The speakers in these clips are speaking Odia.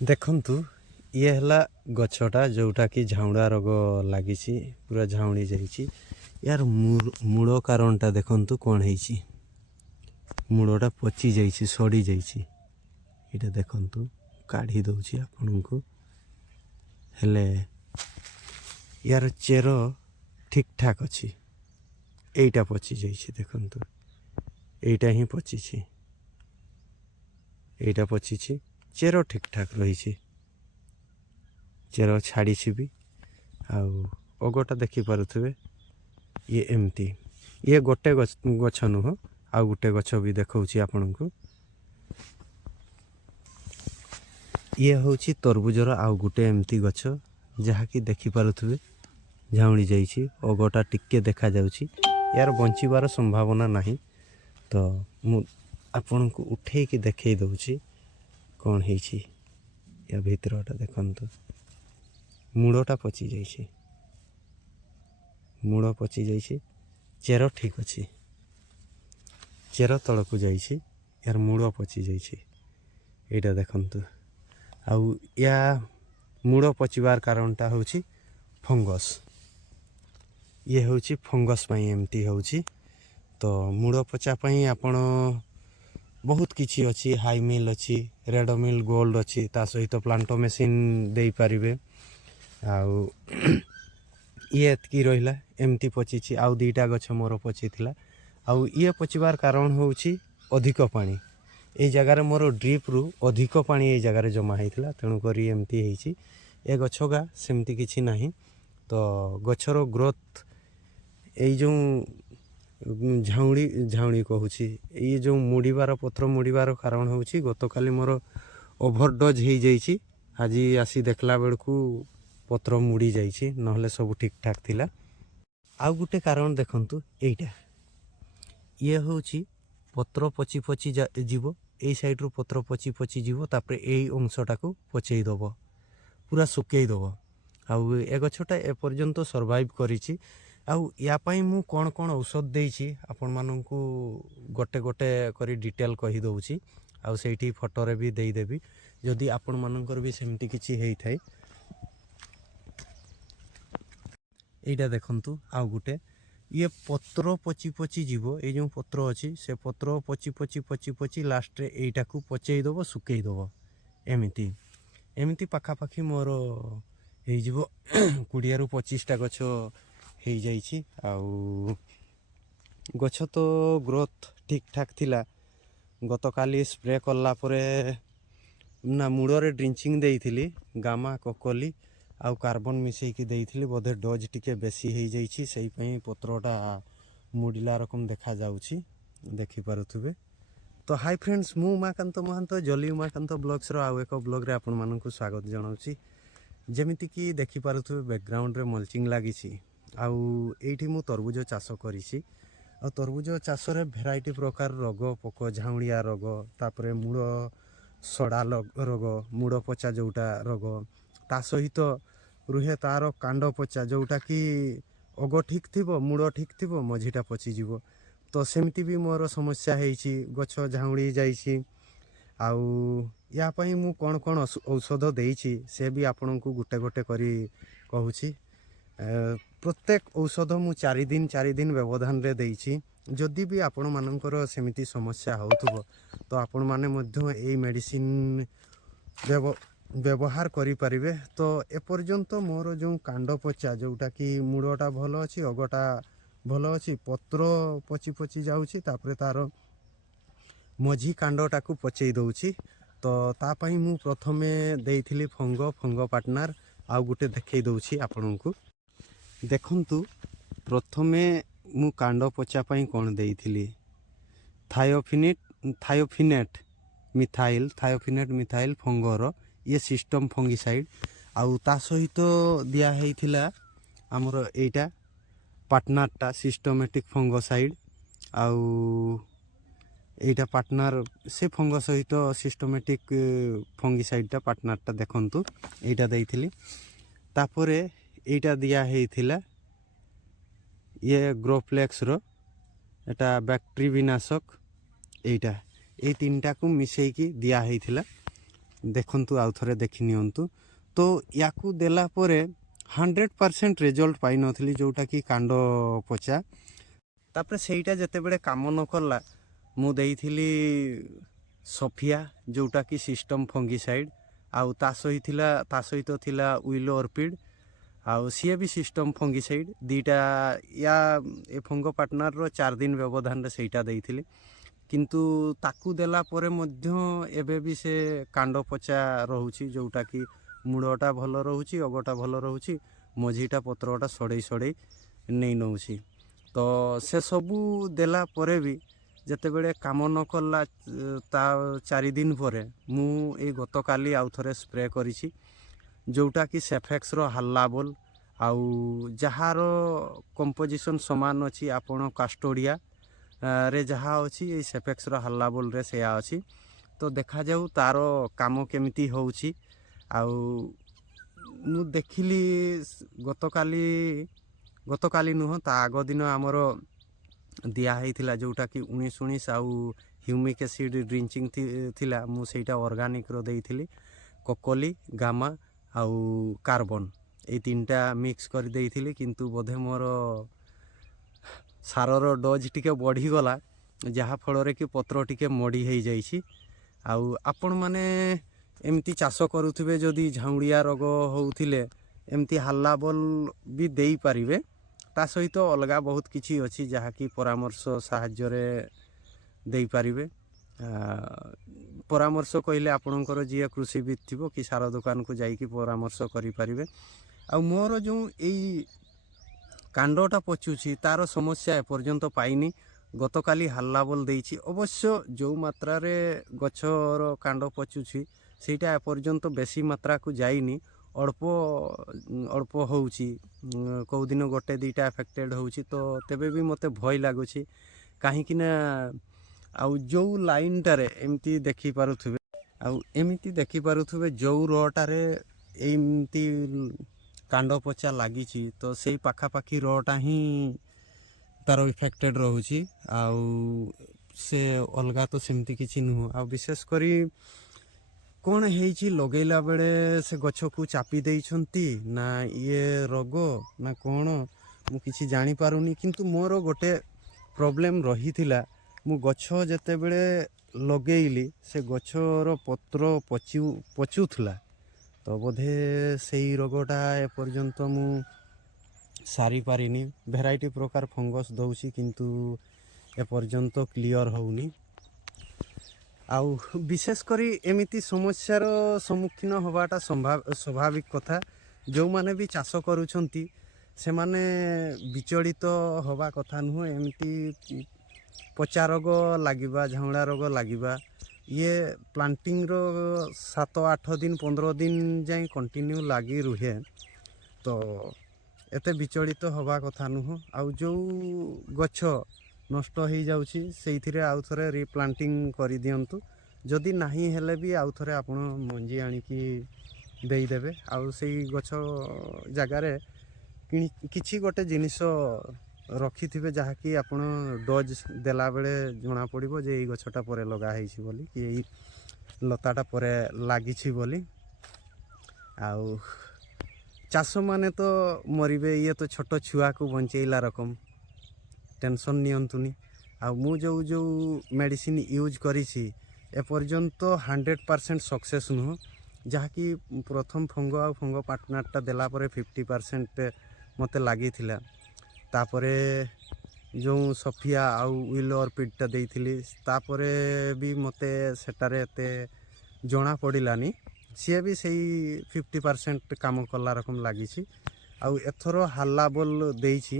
ଦେଖନ୍ତୁ ଇଏ ହେଲା ଗଛଟା ଯେଉଁଟାକି ଝାଉଁଡ଼ା ରୋଗ ଲାଗିଛି, ପୁରା ଝାଉଁଳି ଯାଇଛି। ୟାର ମୂଳ କାରଣଟା ଦେଖନ୍ତୁ କ'ଣ ହେଇଛି। ମୂଳଟା ପଚି ଯାଇଛି, ସଢ଼ି ଯାଇଛି। ଏଇଟା ଦେଖନ୍ତୁ, କାଢ଼ି ଦେଉଛି ଆପଣଙ୍କୁ। ହେଲେ ୟାର ଚେର ଠିକ୍ ଠାକ୍ ଅଛି। ଏଇଟା ପଚି ଯାଇଛି ଦେଖନ୍ତୁ, ଏଇଟା ହିଁ ପଚିଛି, ଏଇଟା ପଚିଛି। ଚେର ଠିକ୍ ଠାକ୍ ରହିଛି, ଚେର ଛାଡ଼ିଛି ବି। ଆଉ ଅଗଟା ଦେଖିପାରୁଥିବେ, ଇଏ ଏମିତି। ଇଏ ଗୋଟେ ଗଛ ନୁହଁ, ଆଉ ଗୋଟେ ଗଛ ବି ଦେଖାଉଛି ଆପଣଙ୍କୁ। ଇଏ ହେଉଛି ତରଭୁଜର ଆଉ ଗୋଟେ ଏମିତି ଗଛ, ଯାହାକି ଦେଖିପାରୁଥିବେ ଝାଉଁଳି ଯାଇଛି। ଅଗଟା ଟିକେ ଦେଖାଯାଉଛି। ୟାର ବଞ୍ଚିବାର ସମ୍ଭାବନା ନାହିଁ। ତ ମୁଁ ଆପଣଙ୍କୁ ଉଠେଇକି ଦେଖେଇ ଦେଉଛି କ'ଣ ହେଇଛି। ୟା ଭିତରଟା ଦେଖନ୍ତୁ, ମୂଳଟା ପଚି ଯାଇଛି, ମୂଳ ପଚି ଯାଇଛି। ଚେର ଠିକ୍ ଅଛି, ଚେର ତଳକୁ ଯାଇଛି, ୟାର ମୂଳ ପଚି ଯାଇଛି। ଏଇଟା ଦେଖନ୍ତୁ। ଆଉ ୟା ମୂଳ ପଚିବାର କାରଣଟା ହେଉଛି ଫଙ୍ଗସ୍। ଇଏ ହେଉଛି ଫଙ୍ଗସ୍ ପାଇଁ ଏମିତି ହେଉଛି। ତ ମୂଳ ପଚା ପାଇଁ ଆପଣ ବହୁତ କିଛି ଅଛି। ହାଇ ମିଲ୍ ଅଛି, ରେଡ଼ମିଲ୍ ଗୋଲ୍ଡ ଅଛି, ତା ସହିତ ପ୍ଲାଣ୍ଟୋ ମେସିନ୍ ଦେଇପାରିବେ। ଆଉ ଇଏ ଏତିକି ରହିଲା, ଏମିତି ପଚିଛି। ଆଉ ଦୁଇଟା ଗଛ ମୋର ପଚିଥିଲା। ଆଉ ଇଏ ପଚିବାର କାରଣ ହେଉଛି ଅଧିକ ପାଣି। ଏଇ ଜାଗାରେ ମୋର ଡ୍ରିପ୍ରୁ ଅଧିକ ପାଣି ଏଇ ଜାଗାରେ ଜମା ହେଇଥିଲା, ତେଣୁକରି ଏମିତି ହେଇଛି। ଏ ଗଛ ଗା ସେମିତି କିଛି ନାହିଁ। ତ ଗଛର ଗ୍ରୋଥ୍, ଏଇ ଯେଉଁ ଝାଉଁଳି କହୁଛି, ଏଇ ଯେଉଁ ମୁଡ଼ିବାର, ପତ୍ର ମୁଡ଼ିବାର କାରଣ ହେଉଛି ଗତକାଲି ମୋର ଓଭରଡୋଜ୍ ହେଇଯାଇଛି। ଆଜି ଆସି ଦେଖିଲା ବେଳକୁ ପତ୍ର ମୁଡ଼ି ଯାଇଛି, ନହେଲେ ସବୁ ଠିକ୍ ଠାକ୍ ଥିଲା। ଆଉ ଗୋଟେ କାରଣ ଦେଖନ୍ତୁ, ଏଇଟା। ଇଏ ହେଉଛି ପତ୍ର ପଚି ପଚି ଯିବ, ଏଇ ସାଇଡ଼୍ରୁ ପତ୍ର ପଚି ପଚି ଯିବ, ତାପରେ ଏଇ ଅଂଶଟାକୁ ପଚେଇ ଦେବ, ପୁରା ଶୁକେଇ ଦେବ। ଆଉ ଏ ଗଛଟା ଏପର୍ଯ୍ୟନ୍ତ ସର୍ଭାଇଭ୍ କରିଛି। ଆଉ ୟା ପାଇଁ ମୁଁ କ'ଣ କ'ଣ ଔଷଧ ଦେଇଛି ଆପଣମାନଙ୍କୁ ଗୋଟେ ଗୋଟେ କରି ଡିଟେଲ୍ କହିଦେଉଛି। ଆଉ ସେଇଠି ଫଟୋରେ ବି ଦେଇଦେବି, ଯଦି ଆପଣମାନଙ୍କର ବି ସେମିତି କିଛି ହେଇଥାଏ। ଏଇଟା ଦେଖନ୍ତୁ, ଆଉ ଗୋଟେ। ଇଏ ପତ୍ର ପଚି ପଚି ଯିବ, ଏଇ ଯେଉଁ ପତ୍ର ଅଛି, ସେ ପତ୍ର ପଚି ପଚି ପଚି ପଚି ଲାଷ୍ଟରେ ଏଇଟାକୁ ପଚେଇ ଦେବ, ଶୁକେଇ ଦେବ। ଏମିତି ଏମିତି ପାଖାପାଖି ମୋର ହେଇଯିବ 20ରୁ 25ଟା ଗଛ ହେଇଯାଇଛି। ଆଉ ଗଛ ତ ଗ୍ରୋଥ୍ ଠିକ୍ ଠାକ୍ ଥିଲା। ଗତକାଲି ସ୍ପ୍ରେ କଲା ପରେ ନା ମୂଳରେ ଡ୍ରିଞ୍ଚିଂ ଦେଇଥିଲି, ଗାମା କୋକୋଲି ଆଉ କାର୍ବନ୍ ମିଶାଇକି ଦେଇଥିଲି। ବୋଧେ ଡୋଜ୍ ଟିକେ ବେଶୀ ହେଇଯାଇଛି, ସେଇପାଇଁ ପତ୍ରଟା ମୁଡ଼ିଲା ରକମ ଦେଖାଯାଉଛି, ଦେଖିପାରୁଥିବେ। ତ ହାଇ ଫ୍ରେଣ୍ଡସ୍, ମୁଁ ଉମାକାନ୍ତ ମହାନ୍ତ, ଜଲି ଉମାକାନ୍ତ ବ୍ଲଗ୍ସର ଆଉ ଏକ ବ୍ଲଗ୍ରେ ଆପଣମାନଙ୍କୁ ସ୍ୱାଗତ ଜଣାଉଛି। ଯେମିତିକି ଦେଖିପାରୁଥିବେ ବ୍ୟାକ୍ଗ୍ରାଉଣ୍ଡରେ ମଲ୍ଚିଂ ଲାଗିଛି। ଆଉ ଏଇଠି ମୁଁ ତରଭୁଜ ଚାଷ କରିଛି। ଆଉ ତରଭୁଜ ଚାଷରେ ଭେରାଇଟି ପ୍ରକାର ରୋଗ ପୋକ, ଝାଉଁଳିଆ ରୋଗ, ତାପରେ ମୂଳ ସଡ଼ା ରୋଗ, ମୂଳ ପଚା ଯେଉଁଟା ରୋଗ, ତା ସହିତ ରୁହେ ତା'ର କାଣ୍ଡ ପଚା, ଯେଉଁଟାକି ଅଗ ଠିକ୍ ଥିବ, ମୂଳ ଠିକ୍ ଥିବ, ମଝିଟା ପଚିଯିବ। ତ ସେମିତି ବି ମୋର ସମସ୍ୟା ହେଇଛି, ଗଛ ଝାଉଁଳି ଯାଇଛି। ଆଉ ୟା ପାଇଁ ମୁଁ କ'ଣ କ'ଣ ଔଷଧ ଦେଇଛି ସେ ବି ଆପଣଙ୍କୁ ଗୋଟେ ଗୋଟେ କରି କହୁଛି। ପ୍ରତ୍ୟେକ ଔଷଧ ମୁଁ 4 ଦିନ ବ୍ୟବଧାନରେ ଦେଇଛି। ଯଦି ବି ଆପଣମାନଙ୍କର ସେମିତି ସମସ୍ୟା ହେଉଥିବ, ତ ଆପଣମାନେ ମଧ୍ୟ ଏଇ ମେଡ଼ିସିନ୍ ବ୍ୟବହାର କରିପାରିବେ। ତ ଏପର୍ଯ୍ୟନ୍ତ ମୋର ଯେଉଁ କାଣ୍ଡ ପଚା, ଯେଉଁଟାକି ମୂଳଟା ଭଲ ଅଛି, ଅଗଟା ଭଲ ଅଛି, ପତ୍ର ପଚି ପଚି ଯାଉଛି, ତାପରେ ତା'ର ମଝି କାଣ୍ଡଟାକୁ ପଚେଇ ଦେଉଛି। ତ ତା ପାଇଁ ମୁଁ ପ୍ରଥମେ ଦେଇଥିଲି ଫଙ୍ଗ ପାର୍ଟନର୍। ଆଉ ଗୋଟେ ଦେଖେଇ ଦେଉଛି ଆପଣଙ୍କୁ, ଦେଖନ୍ତୁ। ପ୍ରଥମେ ମୁଁ କାଣ୍ଡ ପଚା ପାଇଁ କ'ଣ ଦେଇଥିଲି, ଥାୟୋଫିନେଟ୍ ମିଥାଇଲ୍ ଫଙ୍ଗର, ଇଏ ସିଷ୍ଟମ୍ ଫଙ୍ଗିସାଇଡ଼୍। ଆଉ ତା ସହିତ ଦିଆ ହେଇଥିଲା ଆମର ଏଇଟା ପାର୍ଟନର୍ଟା, ସିଷ୍ଟମେଟିକ୍ ଫଙ୍ଗସାଇଡ଼୍। ଆଉ ଏଇଟା ପାର୍ଟନର୍, ସେ ଫଙ୍ଗ ସହିତ ସିଷ୍ଟମେଟିକ୍ ଫଙ୍ଗିସାଇଡ଼୍ଟା ପାର୍ଟନର୍ଟା ଦେଖନ୍ତୁ, ଏଇଟା ଦେଇଥିଲି। ତାପରେ ଏଇଟା ଦିଆ ହେଇଥିଲା ଇଏ ଗ୍ରୋଫ୍ଲେକ୍ସର, ଏଟା ବ୍ୟାକ୍ଟେରି ବିନାଶକ। ଏଇ ତିନିଟାକୁ ମିଶାଇକି ଦିଆ ହେଇଥିଲା। ଦେଖନ୍ତୁ ଆଉ ଥରେ ଦେଖି ନିଅନ୍ତୁ। ତ ୟାକୁ ଦେଲା ପରେ 100% ରେଜଲ୍ଟ ପାଇନଥିଲି, ଯେଉଁଟାକି କାଣ୍ଡ ପଚା। ତାପରେ ସେଇଟା ଯେତେବେଳେ କାମ ନ କଲା, ମୁଁ ଦେଇଥିଲି ସଫିଆ, ଯେଉଁଟାକି ସିଷ୍ଟମ୍ ଫଙ୍ଗିସାଇଡ଼୍, ଆଉ ତା ସହିତ ଥିଲା ୱିଲୋ ଅର୍ପିଡ଼, ଆଉ ସିଏ ବି ସିଷ୍ଟମ୍ ଫଙ୍ଗିସାଇଡ଼୍। ଦୁଇଟା ଏ ଫଙ୍ଗ ପାର୍ଟନର୍ର 4 ଦିନ ବ୍ୟବଧାନରେ ସେଇଟା ଦେଇଥିଲି। କିନ୍ତୁ ତାକୁ ଦେଲା ପରେ ମଧ୍ୟ ଏବେ ବି ସେ କାଣ୍ଡ ପଚା ରହୁଛି, ଯେଉଁଟାକି ମୂଳଟା ଭଲ ରହୁଛି, ଅଗଟା ଭଲ ରହୁଛି, ମଝିଟା ପତ୍ରଟା ସଢ଼େଇ ନେଇ ନେଉଛି। ତ ସେସବୁ ଦେଲା ପରେ ବି ଯେତେବେଳେ କାମ ନ କଲା, ତା 4 ଦିନ ପରେ ମୁଁ ଏଇ ଗତକାଲି ଆଉ ଥରେ ସ୍ପ୍ରେ କରିଛି, ଯେଉଁଟାକି ସେଫେକ୍ସର ହାଲ୍ଲାବଲ୍, ଆଉ ଯାହାର କମ୍ପୋଜିସନ୍ ସମାନ ଅଛି ଆପଣ କାଷ୍ଟୋଡ଼ିଆ ରେ ଯାହା ଅଛି, ଏଇ ସେଫେକ୍ସର ହାଲ୍ଲାବଲ୍ରେ ସେୟା ଅଛି। ତ ଦେଖାଯାଉ ତାର କାମ କେମିତି ହେଉଛି। ଆଉ ମୁଁ ଦେଖିଲି ଗତକାଲି ନୁହଁ, ତା ଆଗ ଦିନ ଆମର ଦିଆ ହେଇଥିଲା, ଯେଉଁଟାକି 19 ଆଉ ହ୍ୟୁମିକ୍ ଏସିଡ଼୍ ଡ୍ରିଞ୍ଚିଂ ଥିଲା। ମୁଁ ସେଇଟା ଅର୍ଗାନିକ୍ର ଦେଇଥିଲି, କୋକୋଲି, ଗାମା ଆଉ କାର୍ବନ୍, ଏଇ 3ଟା ମିକ୍ସ କରି ଦେଇଥିଲି। କିନ୍ତୁ ବୋଧେ ମୋର ସାରର ଡୋଜ୍ ଟିକେ ବଢ଼ିଗଲା, ଯାହାଫଳରେ କି ପତ୍ର ଟିକେ ମୋଡ଼ି ହେଇଯାଇଛି। ଆଉ ଆପଣମାନେ ଏମିତି ଚାଷ କରୁଥିବେ, ଯଦି ଝାଉଁଡ଼ିଆ ରୋଗ ହେଉଥିଲେ ଏମିତି ହାଲ୍ଲାବଲ୍ ବି ଦେଇପାରିବେ। ତା ସହିତ ଅଲଗା ବହୁତ କିଛି ଅଛି ଯାହାକି ପରାମର୍ଶ ସାହାଯ୍ୟରେ ଦେଇପାରିବେ। ପରାମର୍ଶ କହିଲେ ଆପଣଙ୍କର ଯିଏ କୃଷିବିତ୍ ଥିବ କି ସାର ଦୋକାନକୁ ଯାଇକି ପରାମର୍ଶ କରିପାରିବେ। ଆଉ ମୋର ଯେଉଁ ଏଇ କାଣ୍ଡଟା ପଚୁଛି, ତାର ସମସ୍ୟା ଏପର୍ଯ୍ୟନ୍ତ ପାଇନି। ଗତକାଲି ହାଲ୍ଲାବଲ୍ ଦେଇଛି, ଅବଶ୍ୟ ଯେଉଁ ମାତ୍ରାରେ ଗଛର କାଣ୍ଡ ପଚୁଛି ସେଇଟା ଏପର୍ଯ୍ୟନ୍ତ ବେଶୀ ମାତ୍ରାକୁ ଯାଇନି, ଅଳ୍ପ ହେଉଛି। କେଉଁଦିନ ଗୋଟେ ଦୁଇଟା ଆଫେକ୍ଟେଡ଼୍ ହେଉଛି। ତ ତେବେ ବି ମୋତେ ଭୟ ଲାଗୁଛି, କାହିଁକି ନା ଆଉ ଯେଉଁ ଲାଇନ୍ଟାରେ ଏମିତି ଦେଖିପାରୁଥିବେ ଯେଉଁ ରଟାରେ ଏମିତି କାଣ୍ଡ ପଚା ଲାଗିଛି, ତ ସେଇ ପାଖାପାଖି ରଟା ହିଁ ତାର ଇଫେକ୍ଟେଡ଼୍ ରହୁଛି। ଆଉ ସେ ଅଲଗା ତ ସେମିତି କିଛି ନୁହଁ। ଆଉ ବିଶେଷ କରି କ'ଣ ହେଇଛି, ଲଗେଇଲା ବେଳେ ସେ ଗଛକୁ ଚାପି ଦେଇଛନ୍ତି ନା ଇଏ ରୋଗ ନା କ'ଣ, ମୁଁ କିଛି ଜାଣିପାରୁନି। କିନ୍ତୁ ମୋର ଗୋଟେ ପ୍ରୋବ୍ଲେମ୍ ରହିଥିଲା, ମୁଁ ଗଛ ଯେତେବେଳେ ଲଗେଇଲି ସେ ଗଛର ପତ୍ର ପଚୁଥିଲା। ତ ବୋଧେ ସେଇ ରୋଗଟା ଏପର୍ଯ୍ୟନ୍ତ ମୁଁ ସାରିପାରିନି। ଭେରାଇଟି ପ୍ରକାର ଫଙ୍ଗସ୍ ଦେଉଛି, କିନ୍ତୁ ଏପର୍ଯ୍ୟନ୍ତ କ୍ଲିଅର୍ ହେଉନି। ଆଉ ବିଶେଷ କରି ଏମିତି ସମସ୍ୟାର ସମ୍ମୁଖୀନ ହେବାଟା ସ୍ୱାଭାବିକ କଥା। ଯେଉଁମାନେ ବି ଚାଷ କରୁଛନ୍ତି ସେମାନେ ବିଚଳିତ ହେବା କଥା ନୁହଁ। ଏମିତି ପଚା ରୋଗ ଲାଗିବା, ଝାଉଁଳା ରୋଗ ଲାଗିବା, ଇଏ ପ୍ଲାଣ୍ଟିଂର 7-8 ଦିନ 15 ଦିନ ଯାଏଁ କଣ୍ଟିନ୍ୟୁ ଲାଗି ରୁହେ। ତ ଏତେ ବିଚଳିତ ହେବା କଥା ନୁହଁ। ଆଉ ଯେଉଁ ଗଛ ନଷ୍ଟ ହେଇଯାଉଛି ସେଇଥିରେ ଆଉ ଥରେ ରିପ୍ଲାଣ୍ଟିଂ କରିଦିଅନ୍ତୁ। ଯଦି ନାହିଁ ହେଲେ ବି ଆଉ ଥରେ ଆପଣ ମଞ୍ଜି ଆଣିକି ଦେଇଦେବେ। ଆଉ ସେଇ ଗଛ ଜାଗାରେ କିଛି ଗୋଟେ ଜିନିଷ ରଖିଥିବେ, ଯାହାକି ଆପଣ ଡୋଜ୍ ଦେଲାବେଳେ ଜଣାପଡ଼ିବ ଯେ ଏଇ ଗଛଟା ପରେ ଲଗା ହେଇଛି ବୋଲି, କି ଏଇ ଲତାଟା ପରେ ଲାଗିଛି ବୋଲି। ଆଉ ଚାଷମାନେ ତ ମରିବେ, ଇଏ ତ ଛୋଟ ଛୁଆକୁ ବଞ୍ଚେଇଲା ରକମ, ଟେନସନ୍ ନିଅନ୍ତୁନି। ଆଉ ମୁଁ ଯେଉଁ ମେଡ଼ିସିନ୍ ୟୁଜ୍ କରିଛି ଏପର୍ଯ୍ୟନ୍ତ 100% ସକ୍ସେସ୍ ନୁହଁ। ଯାହାକି ପ୍ରଥମ ଫଙ୍ଗ ଆଉ ଫଙ୍ଗ ପାର୍ଟନର୍ଟା ଦେଲା ପରେ 50% ମୋତେ ଲାଗିଥିଲା। ତାପରେ ଯେଉଁ ସଫିଆ ଆଉ ୱିଲୋ ଅର୍ପିଡ଼୍ଟା ଦେଇଥିଲି, ତାପରେ ବି ମୋତେ ସେଟାରେ ଏତେ ଜଣା ପଡ଼ିଲାନି। ସିଏ ବି ସେଇ 50% କାମ କଲା ରକମ ଲାଗିଛି। ଆଉ ଏଥର ହାଲ୍ଲାବଲ୍ ଦେଇଛି।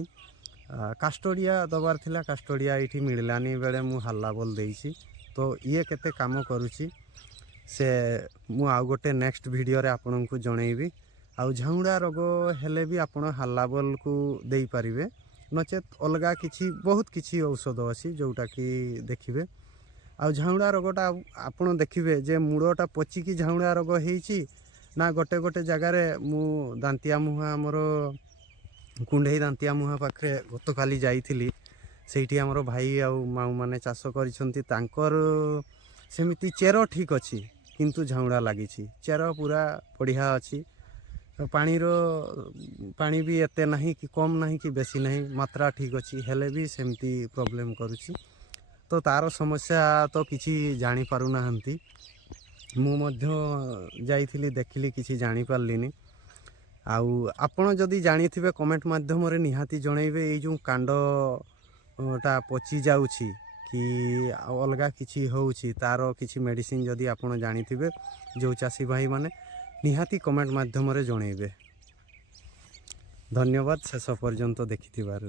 କାଷ୍ଟୋଡ଼ିଆ ଦେବାର ଥିଲା, କାଷ୍ଟୋଡ଼ିଆ ଏଇଠି ମିଳିଲାନି ବେଳେ ମୁଁ ହାଲ୍ଲାବଲ୍ ଦେଇଛି। ତ ଇଏ କେତେ କାମ କରୁଛି ସେ ମୁଁ ଆଉ ଗୋଟେ ନେକ୍ସଟ ଭିଡ଼ିଓରେ ଆପଣଙ୍କୁ ଜଣେଇବି। ଆଉ ଝାଉଁଡ଼ା ରୋଗ ହେଲେ ବି ଆପଣ ହାଲ୍ଲାବଲ୍କୁ ଦେଇପାରିବେ, ନଚେତ୍ ଅଲଗା ବହୁତ କିଛି ଔଷଧ ଅଛି ଯେଉଁଟାକି ଦେଖିବେ। ଆଉ ଝାଉଁଡ଼ା ରୋଗଟା ଆପଣ ଦେଖିବେ ଯେ ମୂଳଟା ପଚିକି ଝାଉଁଡ଼ା ରୋଗ ହେଇଛି ନା ଗୋଟେ ଜାଗାରେ। ମୁଁ ଦାନ୍ତିଆ ମୁହାଁ, ଆମର କୁଣ୍ଢେଇ ଦାନ୍ତିଆ ମୁହାଁ ପାଖରେ ଗତକାଲି ଯାଇଥିଲି। ସେଇଠି ଆମର ଭାଇ ଆଉ ମାଉମାନେ ଚାଷ କରିଛନ୍ତି। ତାଙ୍କର ସେମିତି ଚେର ଠିକ୍ ଅଛି, କିନ୍ତୁ ଝାଉଁଡ଼ା ଲାଗିଛି। ଚେର ପୁରା ବଢ଼ିଆ ଅଛି। ପାଣି ବି ଏତେ ନାହିଁ କି କମ୍ ନାହିଁ କି ବେଶୀ ନାହିଁ, ମାତ୍ରା ଠିକ୍ ଅଛି, ହେଲେ ବି ସେମିତି ପ୍ରୋବ୍ଲେମ୍ କରୁଛି। ତ ତା'ର ସମସ୍ୟା ତ କିଛି ଜାଣିପାରୁନାହାନ୍ତି। ମୁଁ ମଧ୍ୟ ଯାଇଥିଲି ଦେଖିଲି, କିଛି ଜାଣିପାରିଲିନି। ଆଉ ଆପଣ ଯଦି ଜାଣିଥିବେ କମେଣ୍ଟ ମାଧ୍ୟମରେ ନିହାତି ଜଣାଇବେ। ଏଇ ଯେଉଁ କାଣ୍ଡଟା ପଚି ଯାଉଛି କି ଅଲଗା କିଛି ହେଉଛି, ତା'ର କିଛି ମେଡ଼ିସିନ୍ ଯଦି ଆପଣ ଜାଣିଥିବେ, ଯେଉଁ ଚାଷୀ ଭାଇମାନେ ନିହାତି କମେଣ୍ଟ ମାଧ୍ୟମରେ ଜଣାଇବେ। ଧନ୍ୟବାଦ ଶେଷ ପର୍ଯ୍ୟନ୍ତ ଦେଖିଥିବାରୁ।